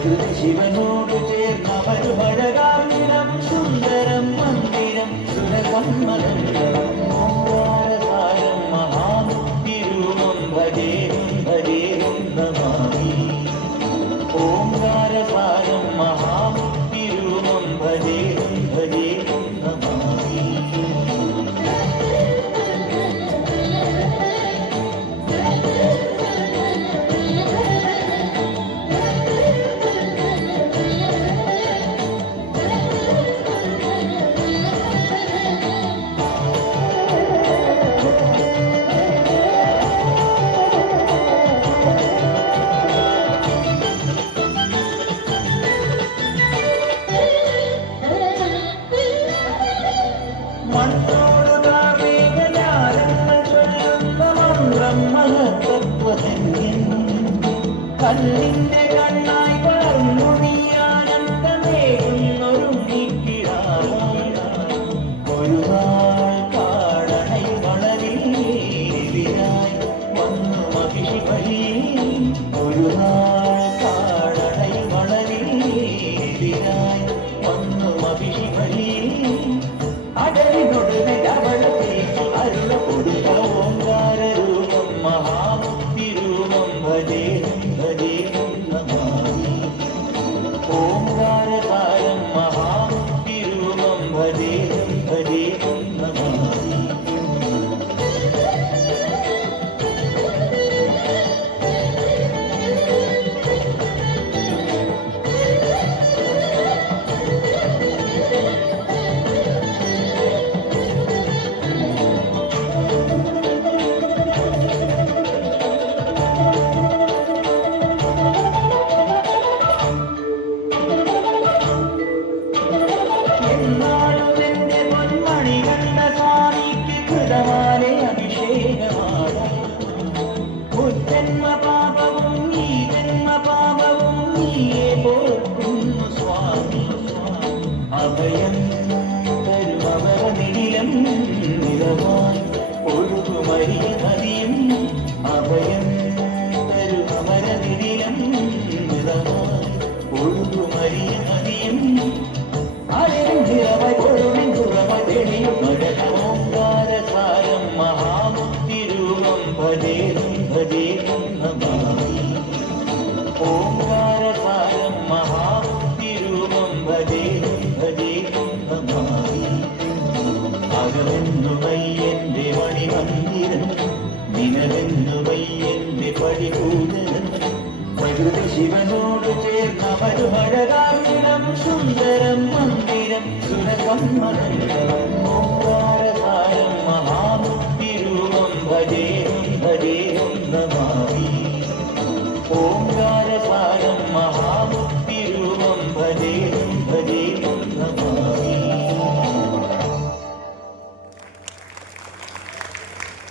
ശിവനോട് ചേർന്നവരു മഴകാമിടം സുന്ദരം മന്ദിരം സുരസമ്മതം ഓംകാരസാരം മഹാമുക്തിരൂപം ഭജേഹം ഭജേഹം നമാമി ഓംകാരസാരം മഹാമുക്തിരൂപം ഭജേഹം ഭജേഹം നമാമി മണ്ണോട് കാർമേഘജാലങ്ങൾ ചൊല്ലുന്ന മന്ത്രം മഹത്തത്വധന്യൻ കല്ലിന്റെ കണ്ണായി വളർന്നു നീ ആനന്ദമേകുന്നൊരു നീക്കിടാവാണ് ഒരു നാൾ കാടണൈ വളരിലെതിരായി വന്നു മഹിഷി വഴിയിൽ ഒരു നാൾ കാടണൈ വളരിലെതിരായി വന്നു മഹിഷി വഴിയിൽ അടലിനൊടുവിൽ അവളത്തേക്ക് അരുള കൊടുത്ത ഓംകാരരൂപം മഹാമുക്തിരൂപം ഭജേഹം ഭജേഹം നമാമി ഓംകാരസാരം മഹാമുക്തിരൂപം ഭജേഹം ഭജേഹം നമാമി ജന്മപാപവും ഈ ജന്മപാപവും നീയെ പോർക്കുന്നു സ്വാമി അഭയം തരുമവരനിലം നിലവായി ഒഴുകുമരിയ നദിയും അഭയം തരുമവരനിലം നിലവായി ഒഴുകുമരിയ നദിയും അരവിന്ദിറവ പൊഴുവിന്തുറവ തെളിയും ഓംകാരസാരം മഹാമുക്തിരൂപം ഭജേഹം ഭജേഹം നമാമി ഓംകാരസാരം മഹാമുക്തിരൂപം ഭജേഹം ഭജേഹം നമാമി അകമെന്നുമയ്യന്റെ മണിമന്ദിരം ദിനമെന്നുമയ്യന്റെ പടിപൂജനം പ്രകൃതി ശിവനോട് ചേർന്നവരു മഴകാമിടം സുന്ദരം മന്ദിരം സുരസമ്മതം ഓംകാരസാരം മഹാമുക്തിരൂപം ഭജേഹം ഭജേഹം നമാമി ഓംകാരസാരം മഹാമുക്തിരൂപം ഭജേഹം